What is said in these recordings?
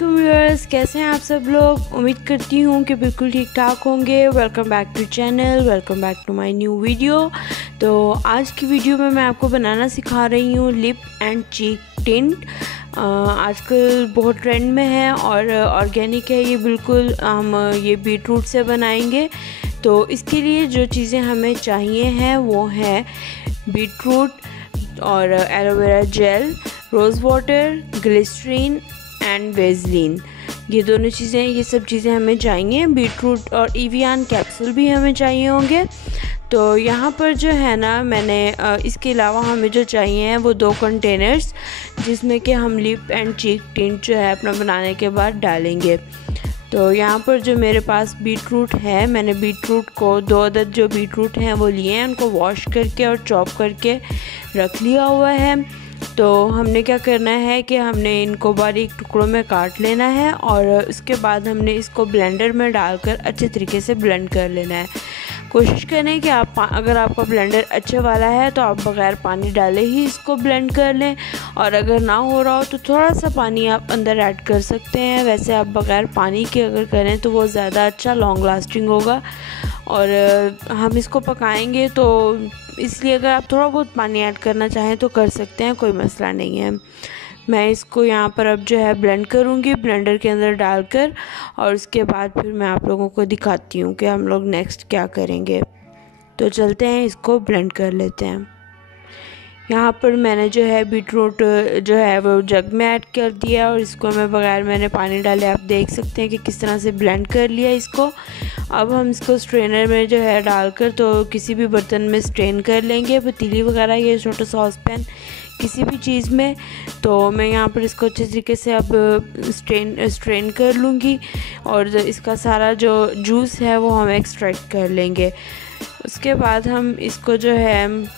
वालेकुम व्यूअर्स, कैसे हैं आप सब लोग। उम्मीद करती हूँ कि बिल्कुल ठीक ठाक होंगे। Welcome back to channel, welcome back to my new video. तो आज की वीडियो में मैं आपको बनाना सिखा रही हूँ लिप एंड चीक टिंट। आजकल बहुत ट्रेंड में है और ऑर्गेनिक है ये बिल्कुल। हम ये बीटरूट से बनाएंगे। तो इसके लिए जो चीज़ें हमें चाहिए हैं वो है बीटरूट और aloe vera gel, rose water, glycerine and Vaseline. ये दोनों चीज़ें, ये सब चीज़ें हमें चाहिए। बीटरूट और इवियान कैप्सूल भी हमें चाहिए होंगे। तो यहाँ पर जो है ना, मैंने इसके अलावा हमें जो चाहिए हैं वो 2 कंटेनर्स, जिसमें कि हम लिप एंड चीक टिंट जो है अपना बनाने के बाद डालेंगे। तो यहाँ पर जो मेरे पास बीटरूट है, मैंने बीटरूट को 2 अदद जो बीटरूट हैं वो लिए हैं, उनको वॉश करके और चॉप करके रख लिया हुआ है। तो हमने क्या करना है कि हमने इनको बारीक टुकड़ों में काट लेना है और उसके बाद हमने इसको ब्लेंडर में डालकर अच्छे तरीके से ब्लेंड कर लेना है। कोशिश करें कि आप, अगर आपका ब्लेंडर अच्छे वाला है तो आप बग़ैर पानी डाले ही इसको ब्लेंड कर लें, और अगर ना हो रहा हो तो थोड़ा सा पानी आप अंदर ऐड कर सकते हैं। वैसे आप बग़ैर पानी के अगर करें तो वो ज़्यादा अच्छा लॉन्ग लास्टिंग होगा। और हम इसको पकाएंगे तो इसलिए अगर आप थोड़ा बहुत पानी ऐड करना चाहें तो कर सकते हैं, कोई मसला नहीं है। मैं इसको यहाँ पर अब जो है ब्लेंड करूँगी ब्लेंडर के अंदर डालकर, और उसके बाद फिर मैं आप लोगों को दिखाती हूँ कि हम लोग नेक्स्ट क्या करेंगे। तो चलते हैं, इसको ब्लेंड कर लेते हैं। यहाँ पर मैंने जो है बीटरूट जो है वो जग में ऐड कर दिया, और इसको मैं बगैर मैंने पानी डाले आप देख सकते हैं कि किस तरह से ब्लेंड कर लिया इसको। अब हम इसको स्ट्रेनर में जो है डालकर तो किसी भी बर्तन में स्ट्रेन कर लेंगे, पतीली वगैरह या छोटा सॉस पैन, किसी भी चीज़ में। तो मैं यहाँ पर इसको अच्छे तरीके से अब स्ट्रेन कर लूँगी, और इसका सारा जो जूस है वो हम एक्सट्रैक्ट कर लेंगे। उसके बाद हम इसको जो है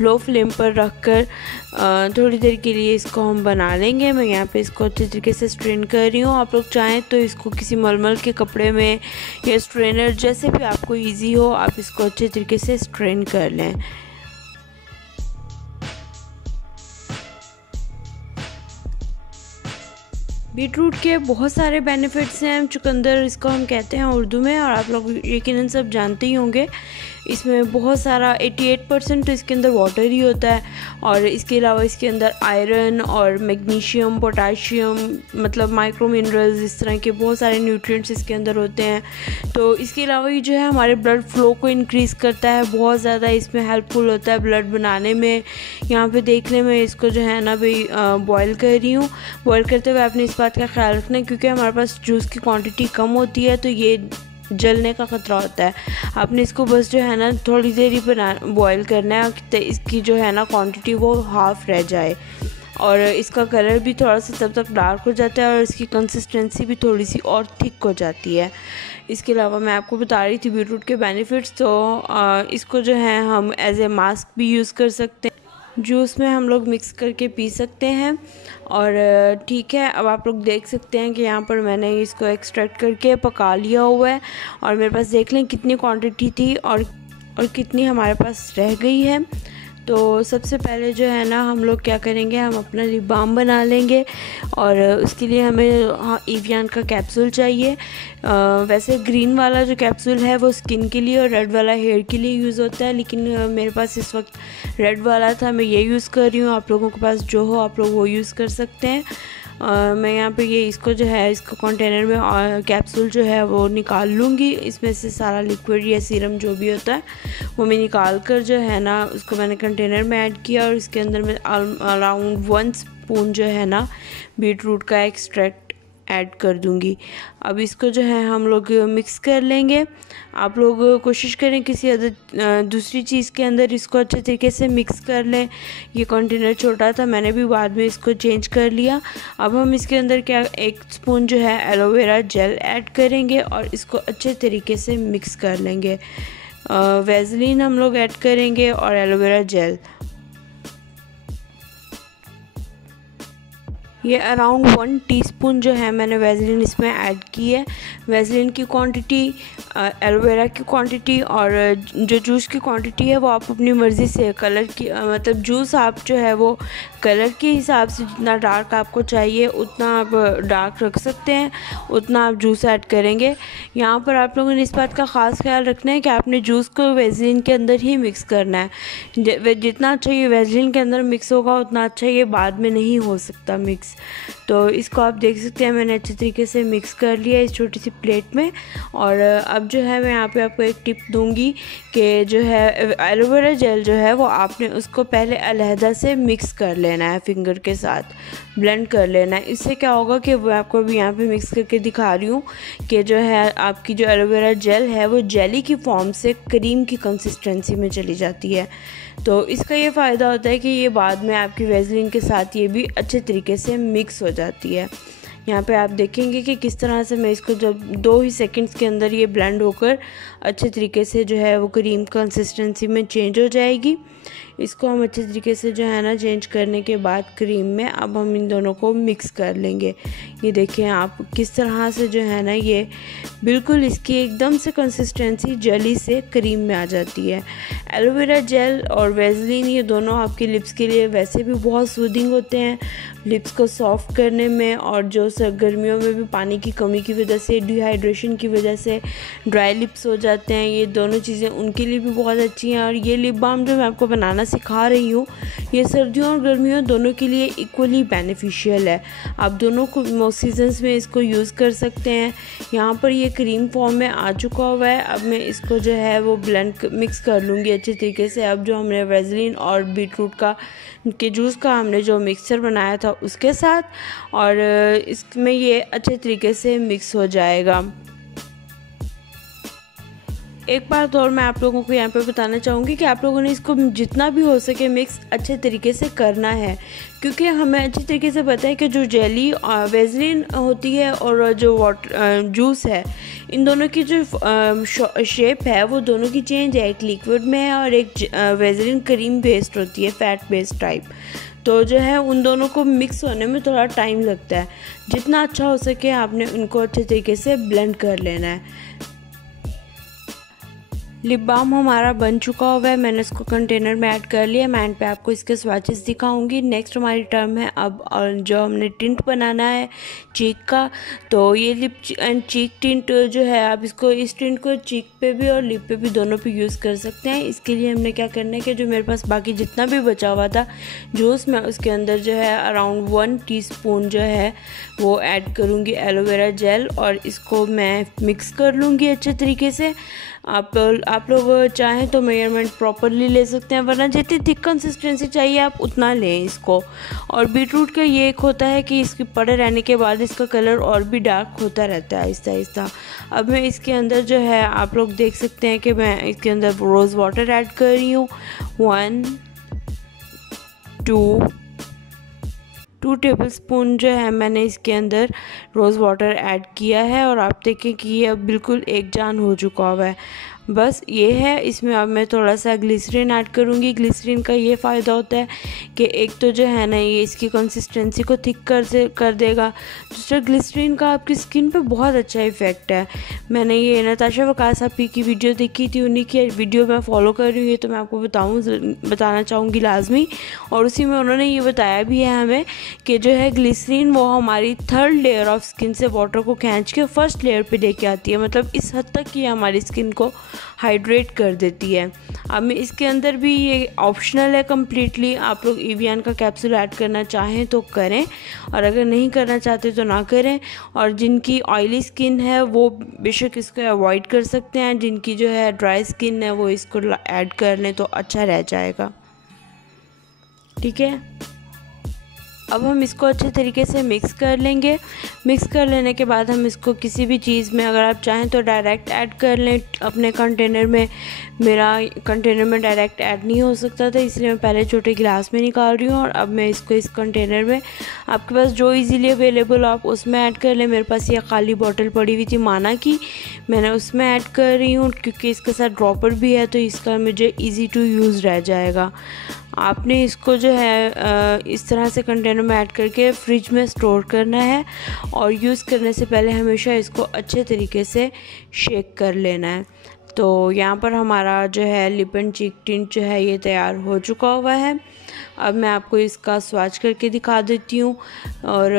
लो फ्लेम पर रखकर थोड़ी देर के लिए इसको हम बना लेंगे। मैं यहाँ पे इसको अच्छे तरीके से स्ट्रेन कर रही हूँ। आप लोग चाहें तो इसको किसी मलमल के कपड़े में या स्ट्रेनर, जैसे भी आपको इजी हो, आप इसको अच्छे तरीके से स्ट्रेन कर लें। बीटरूट के बहुत सारे बेनिफिट्स हैं। चुकंदर इसको हम कहते हैं उर्दू में, और आप लोग यकीनन सब जानते ही होंगे। इसमें बहुत सारा 88% तो इसके अंदर वाटर ही होता है, और इसके अलावा इसके अंदर आयरन और मैग्नीशियम, पोटाशियम, मतलब माइक्रो मिनरल्स, इस तरह के बहुत सारे न्यूट्रिएंट्स इसके अंदर होते हैं। तो इसके अलावा ये जो है हमारे ब्लड फ्लो को इंक्रीज़ करता है, बहुत ज़्यादा इसमें हेल्पफुल होता है ब्लड बनाने में। यहाँ पे देख लें, मैं इसको जो है ना भाई बॉयल कर रही हूँ। बॉयल करते हुए आपने इस बात का ख्याल रखना है, क्योंकि हमारे पास जूस की क्वांटिटी कम होती है तो ये जलने का ख़तरा होता है। आपने इसको बस जो है ना थोड़ी देर ही बॉयल करना है, तो इसकी जो है ना क्वांटिटी वो हाफ़ रह जाए, और इसका कलर भी थोड़ा सा तब तक डार्क हो जाता है और इसकी कंसिस्टेंसी भी थोड़ी सी और थिक हो जाती है। इसके अलावा मैं आपको बता रही थी बीटरूट के बेनिफिट्स। तो इसको जो है हम एज ए मास्क भी यूज़ कर सकते हैं, जूस में हम लोग मिक्स करके पी सकते हैं। और ठीक है, अब आप लोग देख सकते हैं कि यहाँ पर मैंने इसको एक्सट्रैक्ट करके पका लिया हुआ है, और मेरे पास देख लें कितनी क्वांटिटी थी और कितनी हमारे पास रह गई है। तो सबसे पहले जो है ना हम लोग क्या करेंगे, हम अपना लिप बाम बना लेंगे, और उसके लिए हमें इवियान का कैप्सूल चाहिए। वैसे ग्रीन वाला जो कैप्सूल है वो स्किन के लिए और रेड वाला हेयर के लिए यूज़ होता है, लेकिन मेरे पास इस वक्त रेड वाला था, मैं ये यूज़ कर रही हूँ। आप लोगों के पास जो हो आप लोग वो यूज़ कर सकते हैं। मैं यहाँ पे ये इसको जो है इसको कंटेनर में कैप्सूल जो है वो निकाल लूँगी। इसमें से सारा लिक्विड या सीरम जो भी होता है वो मैं निकाल कर जो है ना उसको मैंने कंटेनर में ऐड किया, और इसके अंदर में अराउंड 1 स्पून जो है ना बीटरूट का एक्सट्रैक्ट ऐड कर दूंगी। अब इसको जो है हम लोग मिक्स कर लेंगे। आप लोग कोशिश करें किसी दूसरी चीज़ के अंदर इसको अच्छे तरीके से मिक्स कर लें। ये कंटेनर छोटा था, मैंने भी बाद में इसको चेंज कर लिया। अब हम इसके अंदर 1 स्पून जो है एलोवेरा जेल ऐड करेंगे और इसको अच्छे तरीके से मिक्स कर लेंगे। वेज़लिन हम लोग ऐड करेंगे और एलोवेरा जेल। ये अराउंड 1 टीस्पून जो है मैंने वेज़लिन इसमें ऐड की है। वेज़लिन की क्वांटिटी, एलोवेरा की क्वांटिटी और जो जूस की क्वांटिटी है वो आप अपनी मर्ज़ी से, कलर की मतलब जूस आप जो है वो कलर के हिसाब से जितना डार्क आपको चाहिए उतना आप डार्क रख सकते हैं, उतना आप जूस ऐड करेंगे। यहाँ पर आप लोगों ने इस बात का ख़ास ख्याल रखना है कि आपने जूस को वेज़लिन के अंदर ही मिक्स करना है। जितना अच्छा ये वेज़लिन के अंदर मिक्स होगा उतना अच्छा ये बाद में नहीं हो सकता मिक्स। तो इसको आप देख सकते हैं मैंने अच्छे तरीके से मिक्स कर लिया इस छोटी सी प्लेट में। और अब जो है मैं यहाँ पे आपको एक टिप दूंगी कि जो है एलोवेरा जेल जो है वो आपने उसको पहले अलहदा से मिक्स कर लेना है, फिंगर के साथ ब्लेंड कर लेना है। इससे क्या होगा कि मैं आपको भी यहाँ पे मिक्स करके दिखा रही हूँ कि जो है आपकी जो एलोवेरा जेल है वो जेली की फॉर्म से क्रीम की कंसिस्टेंसी में चली जाती है। तो इसका ये फ़ायदा होता है कि ये बाद में आपकी वेज़लिन के साथ ये भी अच्छे तरीके से मिक्स हो जाती है। यहाँ पे आप देखेंगे कि किस तरह से मैं इसको जब 2 ही सेकंड्स के अंदर ये ब्लेंड होकर अच्छे तरीके से जो है वो क्रीम कंसिस्टेंसी में चेंज हो जाएगी। इसको हम अच्छे तरीके से जो है ना चेंज करने के बाद क्रीम में अब हम इन दोनों को मिक्स कर लेंगे। ये देखें आप किस तरह से जो है ना ये बिल्कुल इसकी एकदम से कंसिस्टेंसी जेली से क्रीम में आ जाती है। एलोवेरा जेल और वेज़लिन ये दोनों आपके लिप्स के लिए वैसे भी बहुत सूदिंग होते हैं, लिप्स को सॉफ्ट करने में। और जो गर्मियों में भी पानी की कमी की वजह से, डिहाइड्रेशन की वजह से ड्राई लिप्स हो जाते हैं, ये दोनों चीज़ें उनके लिए भी बहुत अच्छी हैं। और ये लिप बाम जो मैं आपको बनाना सिखा रही हूँ ये सर्दियों और गर्मियों दोनों के लिए इक्वली बेनिफिशियल है। आप दोनों को सीजन्स में इसको यूज़ कर सकते हैं। यहाँ पर ये क्रीम फॉर्म में आ चुका हुआ है। अब मैं इसको जो है वो ब्लेंड मिक्स कर लूँगी अच्छे तरीके से। अब जो हमने वेज़लिन और बीटरूट का के जूस का हमने जो मिक्सचर बनाया था उसके साथ, और इसमें ये अच्छे तरीके से मिक्स हो जाएगा। एक बात और मैं आप लोगों को यहाँ पे बताना चाहूँगी कि आप लोगों ने इसको जितना भी हो सके मिक्स अच्छे तरीके से करना है, क्योंकि हमें अच्छे तरीके से पता है कि जो जेली वेज़लिन होती है और जो वाटर जूस है, इन दोनों की जो शेप है वो दोनों की चेंज है। एक लिक्विड में है और एक वेज़लिन क्रीम बेस्ड होती है, फैट बेस्ड टाइप। तो जो है उन दोनों को मिक्स होने में थोड़ा टाइम लगता है। जितना अच्छा हो सके आपने उनको अच्छे तरीके से ब्लेंड कर लेना है। लिप बाम हमारा बन चुका हुआ है, मैंने इसको कंटेनर में ऐड कर लिया। मैं एंड पे आपको इसके स्वाचेस दिखाऊंगी। नेक्स्ट हमारी टर्म है अब, और जो हमने टिंट बनाना है चीक का। तो ये लिप एंड चीक टिंट जो है, आप इसको इस टिंट को चीक पे भी और लिप पे भी दोनों पे यूज़ कर सकते हैं। इसके लिए हमने क्या करना है कि जो मेरे पास बाकी जितना भी बचा हुआ था जूस, मैं उसके अंदर जो है अराउंड 1 टीस्पून जो है वो ऐड करूँगी एलोवेरा जेल, और इसको मैं मिक्स कर लूँगी अच्छे तरीके से। आप लोग चाहें तो मेजरमेंट प्रॉपरली ले सकते हैं, वरना जितनी थिक कंसिस्टेंसी चाहिए आप उतना लें इसको। और बीटरूट का ये एक होता है कि इसके पड़े रहने के बाद इसका कलर और भी डार्क होता रहता है आहिस्ता आहिस्ता। अब मैं इसके अंदर जो है आप लोग देख सकते हैं कि मैं इसके अंदर रोज़ वाटर ऐड कर रही हूँ। 2 टेबलस्पून जो है मैंने इसके अंदर रोज़ वाटर ऐड किया है, और आप देखें कि ये अब बिल्कुल एक जान हो चुका हुआ है। बस ये है। इसमें अब मैं थोड़ा सा ग्लिसरीन ऐड करूँगी। ग्लिसरीन का ये फ़ायदा होता है कि एक तो जो है ना ये इसकी कंसिस्टेंसी को थिक कर देगा, दूसरा ग्लिसरीन का आपकी स्किन पे बहुत अच्छा इफ़ेक्ट है। मैंने ये नताशा वकास आपी की वीडियो देखी थी, उन्हीं की वीडियो मैं फॉलो कर रही हूँ, ये तो मैं आपको बताना चाहूँगी लाजमी। और उसी में उन्होंने ये बताया भी है हमें कि जो है ग्लिसरीन वो हमारी 3rd लेयर ऑफ स्किन से वाटर को खींच के 1st लेयर पे लेके आती है। मतलब इस हद तक ये हमारी स्किन को हाइड्रेट कर देती है। अब मैं इसके अंदर भी, ये ऑप्शनल है कम्प्लीटली, आप लोग एवियन का कैप्सूल ऐड करना चाहें तो करें, और अगर नहीं करना चाहते तो ना करें। और जिनकी ऑयली स्किन है वो बेशक इसको अवॉइड कर सकते हैं, जिनकी जो है ड्राई स्किन है वो इसको ऐड कर लें तो अच्छा रह जाएगा। ठीक है, अब हम इसको अच्छे तरीके से मिक्स कर लेंगे। मिक्स कर लेने के बाद हम इसको किसी भी चीज़ में, अगर आप चाहें तो डायरेक्ट ऐड कर लें अपने कंटेनर में। मेरा कंटेनर में डायरेक्ट ऐड नहीं हो सकता था, इसलिए मैं पहले छोटे गिलास में निकाल रही हूँ, और अब मैं इसको इस कंटेनर में, आपके पास जो इजीली अवेलेबल हो आप उसमें ऐड कर लें। मेरे पास ये खाली बॉटल पड़ी हुई थी माना की, मैंने उसमें ऐड कर रही हूँ, क्योंकि इसके साथ ड्रॉपर भी है तो इसका मुझे ईजी टू यूज़ रह जाएगा। आपने इसको जो है इस तरह से कंटेनर में ऐड करके फ्रिज में स्टोर करना है और यूज़ करने से पहले हमेशा इसको अच्छे तरीके से शेक कर लेना है। तो यहाँ पर हमारा जो है लिप एंड चीक टिंट जो है ये तैयार हो चुका हुआ है। अब मैं आपको इसका स्वाच करके दिखा देती हूँ और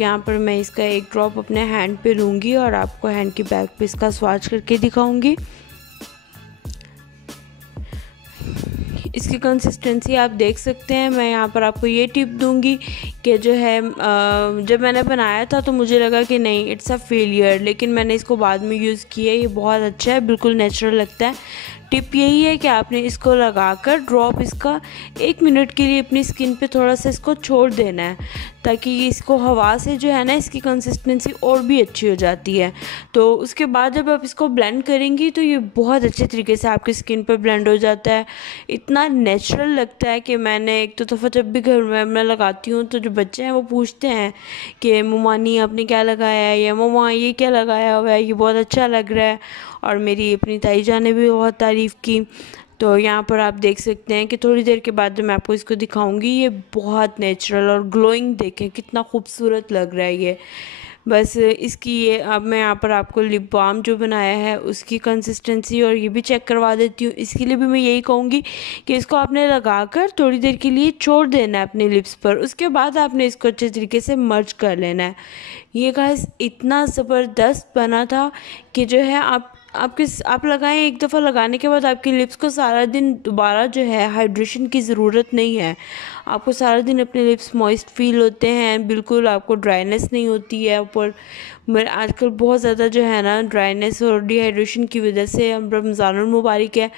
यहाँ पर मैं इसका एक ड्रॉप अपने हैंड पे लूँगी और आपको हैंड की बैक पे इसका स्वाच करके दिखाऊंगी। इसकी कंसिस्टेंसी आप देख सकते हैं। मैं यहाँ पर आपको ये टिप दूंगी कि जो है जब मैंने बनाया था तो मुझे लगा कि नहीं इट्स अ फेलियर, लेकिन मैंने इसको बाद में यूज़ किया, ये बहुत अच्छा है, बिल्कुल नेचुरल लगता है। टिप यही है कि आपने इसको लगाकर ड्रॉप इसका 1 मिनट के लिए अपनी स्किन पे थोड़ा सा इसको छोड़ देना है ताकि इसको हवा से जो है ना इसकी कंसिस्टेंसी और भी अच्छी हो जाती है। तो उसके बाद जब आप इसको ब्लेंड करेंगी तो ये बहुत अच्छे तरीके से आपकी स्किन पर ब्लेंड हो जाता है। इतना नेचुरल लगता है कि मैंने एक तो दफ़ा जब भी घर में मैं लगाती हूँ तो जो बच्चे हैं वो पूछते हैं कि मम्मानी आपने क्या लगाया है या मम्मा ये क्या लगाया हुआ है, ये बहुत अच्छा लग रहा है। और मेरी अपनी ताई जान ने भी बहुत तारीफ़ की। तो यहाँ पर आप देख सकते हैं कि थोड़ी देर के बाद मैं आपको इसको दिखाऊंगी। ये बहुत नेचुरल और ग्लोइंग, देखें कितना खूबसूरत लग रहा है ये। बस इसकी ये अब मैं यहाँ पर आपको लिप बाम जो बनाया है उसकी कंसिस्टेंसी और ये भी चेक करवा देती हूँ। इसके लिए भी मैं यही कहूँगी कि इसको आपने लगाकर थोड़ी देर के लिए छोड़ देना है अपने लिप्स पर, उसके बाद आपने इसको अच्छे तरीके से मर्ज कर लेना है। ये गाइस इतना ज़बरदस्त बना था कि जो है आप लगाएं, एक दफ़ा लगाने के बाद आपके लिप्स को सारा दिन दोबारा जो है हाइड्रेशन की ज़रूरत नहीं है। आपको सारा दिन अपने लिप्स मॉइस्ट फील होते हैं, बिल्कुल आपको ड्राइनेस नहीं होती है। ऊपर मेरे आजकल बहुत ज़्यादा जो है ना ड्राइनेस और डिहाइड्रेशन की वजह से, अब रमज़ानुल मुबारक है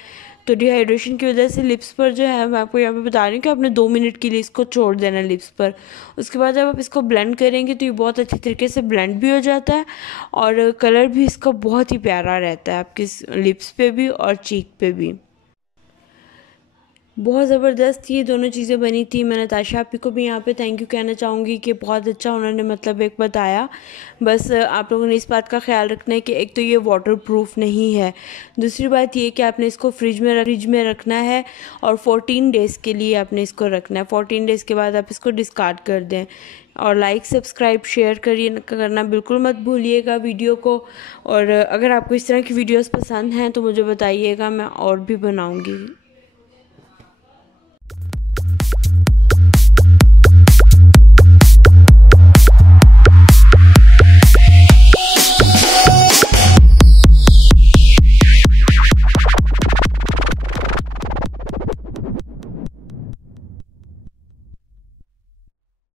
तो डिहाइड्रेशन की वजह से लिप्स पर जो है, मैं आपको यहाँ पे बता रही हूँ कि आपने 2 मिनट के लिए इसको छोड़ देना है लिप्स पर। उसके बाद जब आप इसको ब्लेंड करेंगे तो ये बहुत अच्छी तरीके से ब्लेंड भी हो जाता है और कलर भी इसका बहुत ही प्यारा रहता है आपके लिप्स पे भी और चीक पे भी। बहुत ज़बरदस्त ये दोनों चीज़ें बनी थी। मैं नताशा आपी को भी यहाँ पे थैंक यू कहना चाहूँगी कि बहुत अच्छा उन्होंने मतलब एक बताया। बस आप लोगों ने इस बात का ख्याल रखना है कि एक तो ये वाटर प्रूफ नहीं है, दूसरी बात ये कि आपने इसको फ्रिज में रखना है और 14 डेज़ के लिए आपने इसको रखना है। 14 डेज़ के बाद आप इसको डिस्कार्ड कर दें। और लाइक सब्सक्राइब शेयर करना बिल्कुल मत भूलिएगा वीडियो को। और अगर आपको इस तरह की वीडियोस पसंद हैं तो मुझे बताइएगा, मैं और भी बनाऊँगी।